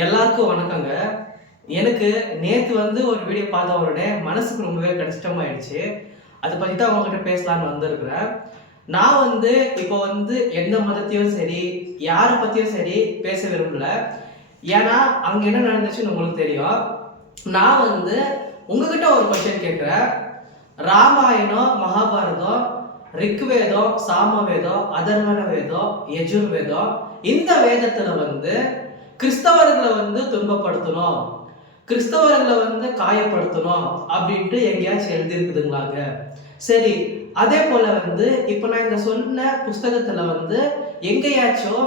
எல்லாருக்கும் வணக்கங்க. எனக்கு நேத்து ஒரு வீடியோ பார்த்த உடனே மனசுக்கு ரொம்பவே கஷ்டமாயிடுச்சு. அத பத்தி தான் உங்ககிட்ட பேசலான்னு வந்திருக்கிறேன். நான் இப்போ எந்த மதத்தையும் சரி, யார பத்தியும் சரி பேச விரும்பல. ஏன்னா, அங்க என்ன நடந்துச்சுன்னு உங்களுக்கு தெரியும். நான் உங்ககிட்ட ஒரு கொஸ்டின் கேட்கிறேன். ராமாயணம், மகாபாரதம், ரிக்வேதம், சாமவேதம், அதர்வண வேதம், யஜுர்வேதம் இந்த வேதத்துல கிறிஸ்தவர்களை துன்பப்படுத்தணும், கிறிஸ்தவர்களை காயப்படுத்தணும் அப்படின்ட்டு எங்கேயாச்சும் எழுதியிருக்குதுங்களாங்க. சரி, அதே போல இப்ப நான் இந்த சொன்ன புஸ்தகத்துல எங்கேயாச்சும்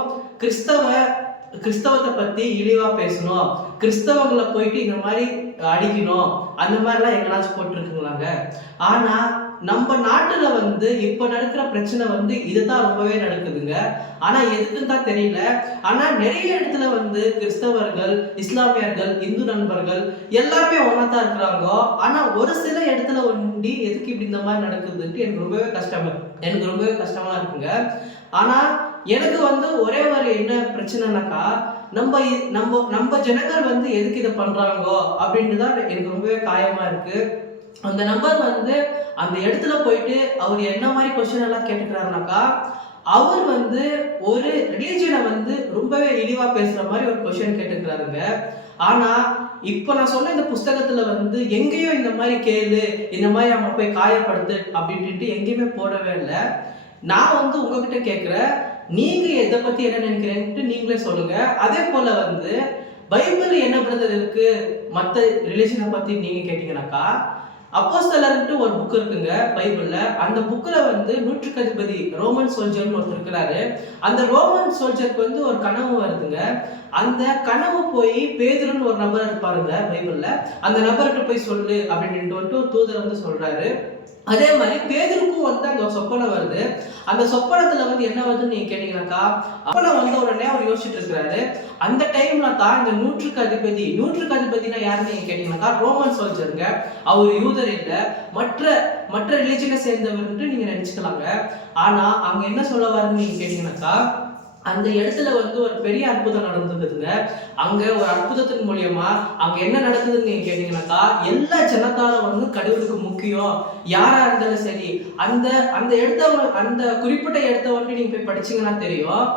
கிறிஸ்தவத்தை பத்தி இழிவா பேசணும், கிறிஸ்தவங்களை போயிட்டு இந்த மாதிரி அடிக்கணும், அந்த மாதிரிலாம் எங்கேயாச்சும் போட்டிருக்குங்களாங்க. ஆனா நம்ம நாட்டுல இப்ப நடக்கிற பிரச்சனை இதுதான் ரொம்பவே நடக்குதுங்க. ஆனா எதுக்குன்னு தான் தெரியல. ஆனா நிறைய இடத்துல கிறிஸ்தவர்கள், இஸ்லாமியர்கள், இந்து நண்பர்கள் எல்லாருமே ஒன்னா தான் இருக்கிறாங்க. ஆனா ஒரு சில இடத்துல எதுக்கு இப்படி இந்த மாதிரி நடக்குதுன்ட்டு எனக்கு ரொம்பவே கஷ்டமா இருக்குங்க. ஆனா எனக்கு ஒரே ஒரு என்ன பிரச்சனைனாக்கா, நம்ம நம்ம நம்ம ஜனங்கள் எதுக்கு இதை பண்றாங்கோ அப்படின்ட்டு தான் எனக்கு ரொம்பவே காயமா இருக்கு. அந்த நபர் அந்த இடத்துல போயிட்டு அவர் என்ன மாதிரி கொஸ்டின் எல்லாம் கேட்டுக்கிறாருனாக்கா, அவர் ஒரு ரிலீஜனை ரொம்பவே இழிவா பேசுற மாதிரி ஒரு கொஸ்டின் கேட்டுக்கிறாருங்க. ஆனா இப்ப நான் சொன்ன இந்த புஸ்தகத்துல எங்கேயும் இந்த மாதிரி கேளு, இந்த மாதிரி அவங்க போய் காயப்படுத்து அப்படின்ட்டு எங்கேயுமே போடவே இல்லை. நான் உங்ககிட்ட கேட்கிறேன், நீங்க எதை பத்தி என்ன நினைக்கிறேன்ட்டு நீங்களே சொல்லுங்க. அதே போல பைபிள் என்ன பிரதர் இருக்கு மத்த ரிலிஜனை பத்தி நீங்க கேட்டீங்கன்னாக்கா, அப்போஸ்தலர்ன்ட்டு ஒரு புக் இருக்குங்க பைபிள்ல. அந்த புக்ல நூற்றுக்கு அதிபதி ரோமன் சோல்ஜர்னு ஒருத்தர் இருக்கிறாரு. அந்த ரோமன் சோல்ஜருக்கு ஒரு கனவு வருதுங்க. அந்த கனவு போய் பேதுருன்னு ஒரு நபர் இருப்பாருங்க பைபிள்ல. அந்த நபர்கிட்ட போய் சொல்லு அப்படின்ட்டு தூதர் சொல்றாரு. அதே மாதிரி பேதுருக்கும் அந்த சொப்பனம் வருது. அந்த சொப்பனத்துல என்ன வருதுன்னு நீங்க கேட்டீங்கன்னாக்கா, அப்ப உடனே அவர் யோசிச்சுட்டு இருக்கிறாரு. அந்த டைம்ல தான் இந்த நூற்றுக்கு அதிபதினா யாருன்னு நீங்க கேட்டீங்கன்னாக்கா, ரோமன் சோல்ஜருங்க. அவர் யூதர் இல்ல, மற்ற ரிலிஜனை சேர்ந்தவர்ன்ட்டு நீங்க நினைச்சுக்கலாங்க. ஆனா அங்க என்ன சொல்ல வாருன்னு நீங்க கேட்டீங்கன்னாக்கா, அந்த இடத்துல ஒரு பெரிய அற்புதம் நடந்துக்குதுங்க. அங்க ஒரு அற்புதத்தின் மூலியமா அங்க என்ன நடக்குதுன்னு நீங்க கேட்டீங்கன்னாக்கா, எல்லா ஜனத்தாலும் கடவுளுக்கு முக்கியம். யாரா இருந்தாலும் சரி, அந்த அந்த இடத்த அந்த குறிப்பிட்ட இடத்த நீங்க போய் படிச்சீங்கன்னா தெரியும்.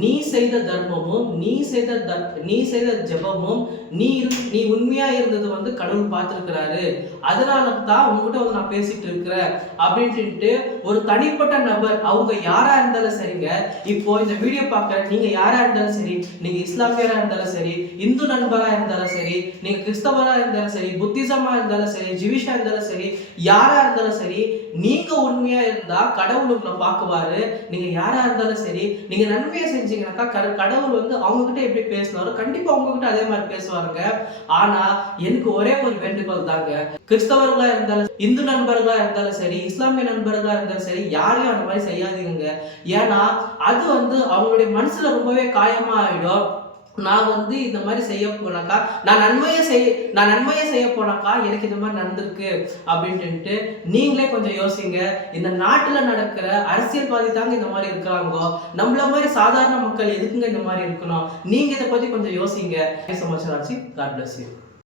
நீ செய்த தர்மமும், நீ செய்த ஜெபமும், நீ உண்மையா இருந்தது கடவுள் பார்த்திருக்கிறாரு. அதனால தான் உங்ககிட்ட நான் பேசிட்டு இருக்கிறேன் அப்படின்ட்டு ஒரு தனிப்பட்ட நபர், அவங்க யாரா இருந்தாலும் சரிங்க. இப்போ இந்த வீடியோ பார்க்க நீங்க யாரா இருந்தாலும் சரி, நீங்க இஸ்லாமியரா இருந்தாலும் சரி, இந்து நண்பரா இருந்தாலும் சரி, நீங்க கிறிஸ்தவரா இருந்தாலும் சரி, புத்திசமா இருந்தாலும் சரி, ஜிவிஷா இருந்தாலும் சரி, யாரா இருந்தாலும் சரி, நீங்க உண்மையா இருந்தா கடவுள் உங்களை பார்க்குவாரு. நீங்க யாரா இருந்தாலும் சரி, நீங்க நன்மையை செஞ்சீங்கன்னாக்கா கடவுள் அவங்க கிட்ட எப்படி பேசினாரோ கண்டிப்பா உங்ககிட்ட அதே மாதிரி பேசுவாருங்க. ஆனா எனக்கு ஒரே ஒரு வேண்டுகோள் தாங்க, கிறிஸ்தவர்களா இருந்தாலும், இந்து நண்பர்களா இருந்தாலும் சரி, இஸ்லாமிய நண்பர்களா இருந்தாலும் சரி, யாரையும் அந்த மாதிரி செய்யாதீங்க. ஏன்னா அது அவங்களுடைய மனசுல ரொம்பவே காயமா ஆயிடும். நான் இந்த மாதிரி செய்ய போனாக்கா, நான் நன்மையை செய்ய போனாக்கா எனக்கு இந்த மாதிரி நடந்திருக்கு அப்படின்ட்டு நீங்களே கொஞ்சம் யோசிங்க. இந்த நாட்டுல நடக்கிற அரசியல்வாதி தாங்க இந்த மாதிரி இருக்கிறாங்க. நம்மள மாதிரி சாதாரண மக்கள் எதுக்குங்க இந்த மாதிரி இருக்கணும்? நீங்க இதை பத்தி கொஞ்சம் யோசிங்க. God bless you.